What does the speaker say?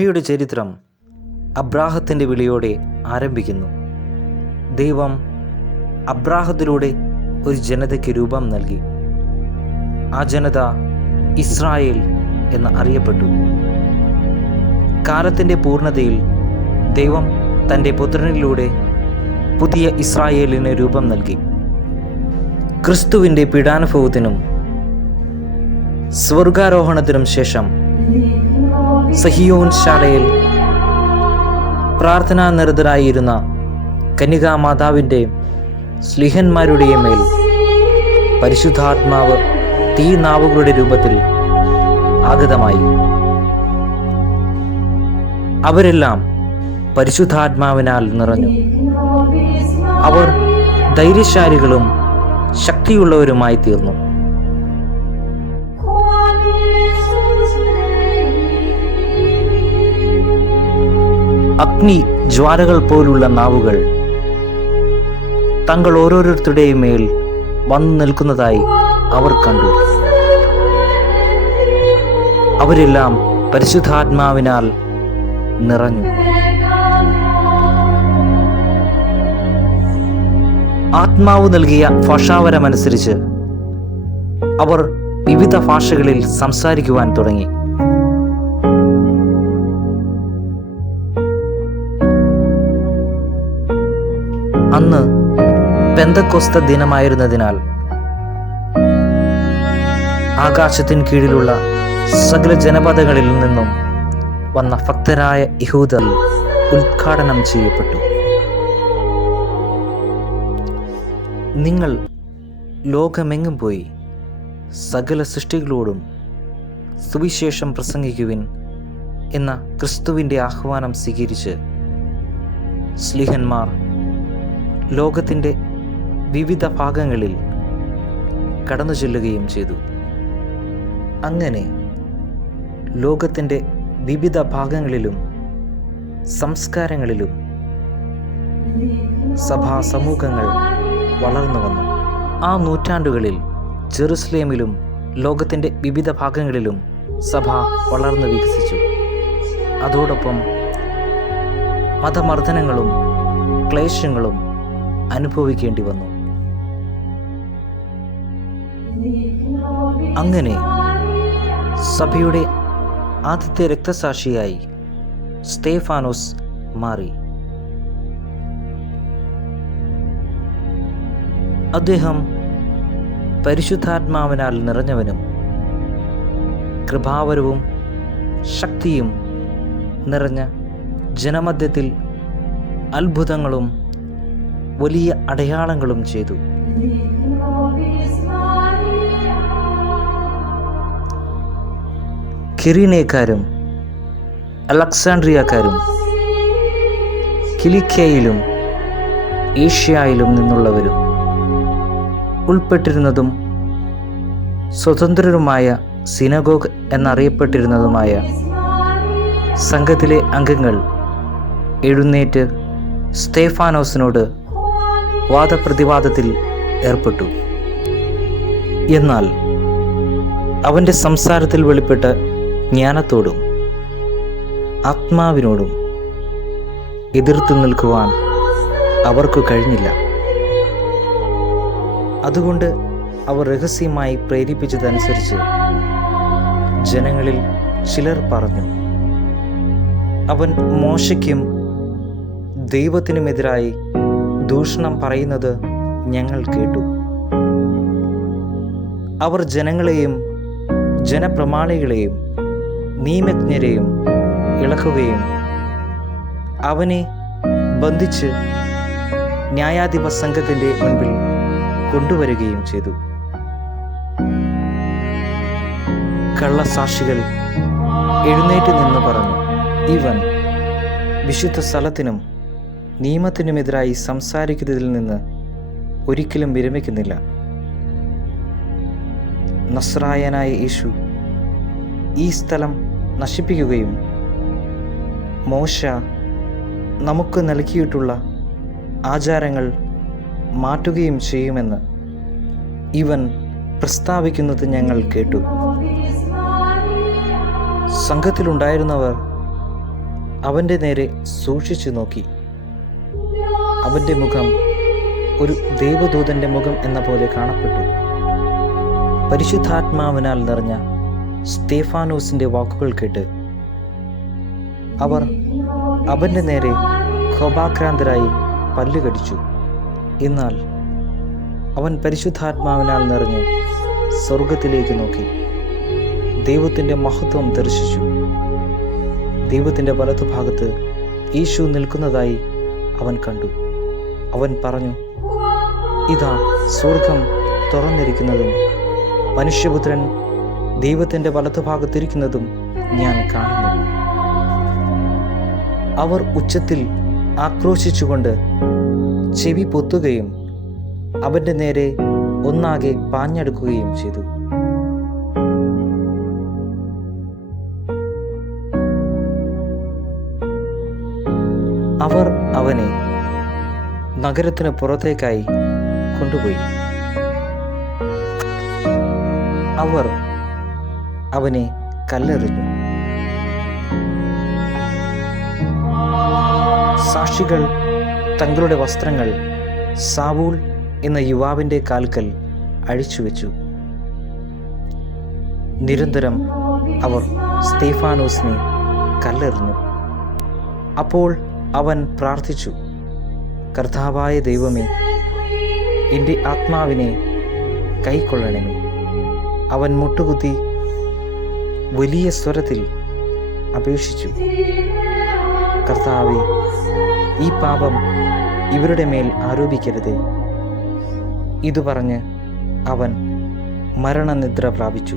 സഭയുടെ ചരിത്രം അബ്രാഹത്തിൻ്റെ വിളിയോടെ ആരംഭിക്കുന്നു. ദൈവം അബ്രാഹത്തിലൂടെ ഒരു ജനതയ്ക്ക് രൂപം നൽകി. ആ ജനത ഇസ്രായേൽ എന്ന് അറിയപ്പെട്ടു. കാലത്തിൻ്റെ പൂർണ്ണതയിൽ ദൈവം തൻ്റെ പുത്രനിലൂടെ പുതിയ ഇസ്രായേലിന് രൂപം നൽകി. ക്രിസ്തുവിൻ്റെ പീഡാനുഭവത്തിനും സ്വർഗാരോഹണത്തിനും ശേഷം സഹിയോൻ ശാലയിൽ പ്രാർത്ഥനാനിരതരായിരുന്ന കന്യകാമാതാവിൻ്റെ സ്ലീഹന്മാരുടെയും മേൽ പരിശുദ്ധാത്മാവ് തീനാവുകളുടെ രൂപത്തിൽ ആഗതമായി. അവരെല്ലാം പരിശുദ്ധാത്മാവിനാൽ നിറഞ്ഞു. അവർ ധൈര്യശാലികളും ശക്തിയുള്ളവരുമായി തീർന്നു. അഗ്നി ജ്വാലകൾ പോലുള്ള നാവുകൾ തങ്ങൾ ഓരോരുത്തരുടെയും മേൽ വന്നു നിൽക്കുന്നതായി അവർ കണ്ടു. അവരെല്ലാം പരിശുദ്ധാത്മാവിനാൽ നിറഞ്ഞു. ആത്മാവ് നൽകിയ ഭാഷാവരമനുസരിച്ച് അവർ വിവിധ ഭാഷകളിൽ സംസാരിക്കുവാൻ തുടങ്ങി. അന്ന് പെന്തക്കോസ്ത ദിനമായിരുന്നതിനാൽ ആകാശത്തിൻ കീഴിലുള്ള സകല ജനപദങ്ങളിൽ നിന്നും വന്ന ഭക്തരായ യഹൂദർ ഉദ്ഘാടനം ചെയ്യപ്പെട്ടു. നിങ്ങൾ ലോകമെങ്ങും പോയി സകല സൃഷ്ടികളോടും സുവിശേഷം പ്രസംഗിക്കുവിൻ എന്ന ക്രിസ്തുവിൻ്റെ ആഹ്വാനം സ്വീകരിച്ച് സ്ലീഹന്മാർ ലോകത്തിൻ്റെ വിവിധ ഭാഗങ്ങളിൽ കടന്നു ചെല്ലുകയും ചെയ്തു. അങ്ങനെ ലോകത്തിൻ്റെ വിവിധ ഭാഗങ്ങളിലും സംസ്കാരങ്ങളിലും സഭാ സമൂഹങ്ങൾ വളർന്നു വന്നു. ആ നൂറ്റാണ്ടുകളിൽ ജെറുസലേമിലും ലോകത്തിൻ്റെ വിവിധ ഭാഗങ്ങളിലും സഭ വളർന്നു വികസിച്ചു. അതോടൊപ്പം മതമർദ്ദനങ്ങളും ക്ലേശങ്ങളും അനുഭവിക്കേണ്ടി വന്നു. അങ്ങനെ സഭയുടെ ആദ്യത്തെ രക്തസാക്ഷിയായി സ്തേഫാനോസ് മാറി. അദ്ദേഹം പരിശുദ്ധാത്മാവിനാൽ നിറഞ്ഞവനും കൃപാവരവും ശക്തിയും നിറഞ്ഞ ജനമധ്യത്തിൽ അത്ഭുതങ്ങളും വലിയ അടയാളങ്ങളും ചെയ്തു. കിരീനേക്കാരും അലക്സാണ്ട്രിയക്കാരും കിലിക്കയിലും ഏഷ്യയിലും നിന്നുള്ളവരും ഉൾപ്പെട്ടിരുന്നതും സ്വതന്ത്രരുമായ സിനഗോഗ് എന്നറിയപ്പെട്ടിരുന്നതുമായ സംഘത്തിലെ അംഗങ്ങൾ എഴുന്നേറ്റ് സ്തേഫാനോസിനോട് വാദപ്രതിവാദത്തിൽ ഏർപ്പെട്ടു. എന്നാൽ അവൻ്റെ സംസാരത്തിൽ വെളിപ്പെട്ട ജ്ഞാനത്തോടും ആത്മാവിനോടും എതിർത്തു നിൽക്കുവാൻ അവർക്ക് കഴിഞ്ഞില്ല. അതുകൊണ്ട് അവർ രഹസ്യമായി പ്രേരിപ്പിച്ചതനുസരിച്ച് ജനങ്ങളിൽ ചിലർ പറഞ്ഞു, അവൻ മോശയ്ക്കും ദൈവത്തിനുമെതിരായി ദൂഷണം പറയുന്നത് ഞങ്ങൾ കേട്ടു. അവർ ജനങ്ങളെയും ജനപ്രമാണികളെയും നിയമജ്ഞരെയും ഇളക്കുകയും അവനെ ബന്ധിച്ച് ന്യായാധിപ സംഘത്തിൻ്റെ മുൻപിൽ കൊണ്ടുവരികയും ചെയ്തു. കള്ളസാക്ഷികൾ എഴുന്നേറ്റ് നിന്ന് പറഞ്ഞു, ഇവൻ വിശുദ്ധ സ്ഥലത്തിനും നിയമത്തിനുമെതിരായി സംസാരിക്കുന്നതിൽ നിന്ന് ഒരിക്കലും വിരമിക്കുന്നില്ല. നസ്രായനായ യേശു ഈ സ്ഥലം നശിപ്പിക്കുകയും മോശ നമുക്ക് നൽകിയിട്ടുള്ള ആചാരങ്ങൾ മാറ്റുകയും ചെയ്യുമെന്ന് ഇവൻ പ്രസ്താവിക്കുന്നത് ഞങ്ങൾ കേട്ടു. സംഘത്തിലുണ്ടായിരുന്നവർ അവൻ്റെ നേരെ സൂക്ഷിച്ചു നോക്കി. അവൻ്റെ മുഖം ഒരു ദേവദൂതൻ്റെ മുഖം എന്ന പോലെ കാണപ്പെട്ടു. പരിശുദ്ധാത്മാവിനാൽ നിറഞ്ഞ സ്തേഫാനോസിൻ്റെ വാക്കുകൾ കേട്ട് അവർ അവൻ്റെ നേരെ കോപാക്രാന്തരായി പല്ലുകടിച്ചു. എന്നാൽ അവൻ പരിശുദ്ധാത്മാവിനാൽ നിറഞ്ഞ് സ്വർഗത്തിലേക്ക് നോക്കി ദൈവത്തിൻ്റെ മഹത്വം ദർശിച്ചു. ദൈവത്തിൻ്റെ വലതുഭാഗത്ത് യേശു നിൽക്കുന്നതായി അവൻ കണ്ടു. അവൻ പറഞ്ഞു, ഇതാ സ്വർഗം തുറന്നിരിക്കുന്നതും മനുഷ്യപുത്രൻ ദൈവത്തിൻ്റെ വലതുഭാഗത്തിരിക്കുന്നതും ഞാൻ കാണുന്നു. അവർ ഉച്ചത്തിൽ ആക്രോശിച്ചുകൊണ്ട് ചെവി പൊത്തുകയും അവൻ്റെ നേരെ ഒന്നാകെ പാഞ്ഞെടുക്കുകയും ചെയ്തു. അവർ അവനെ നഗരത്തിന് പുറത്തേക്കായി കൊണ്ടുപോയി. അവർ അവനെ കല്ലെറിഞ്ഞു. സാക്ഷികൾ തങ്ങളുടെ വസ്ത്രങ്ങൾ സാവൂൾ എന്ന യുവാവിൻ്റെ കാൽക്കൽ അഴിച്ചുവെച്ചു. നിരന്തരം അവർ സ്തേഫാനോസിനെ കല്ലെറിഞ്ഞു. അപ്പോൾ അവൻ പ്രാർത്ഥിച്ചു, കർത്താവായ ദൈവമേ, എൻ്റെ ആത്മാവിനെ കൈക്കൊള്ളണമേ. അവൻ മുട്ടുകുത്തി വലിയ സ്വരത്തിൽ അപേക്ഷിച്ചു, കർത്താവേ, ഈ പാപം ഇവരുടെ മേൽ ആരോപിക്കരുതേ. ഇതു പറഞ്ഞ് അവൻ മരണനിദ്ര പ്രാപിച്ചു.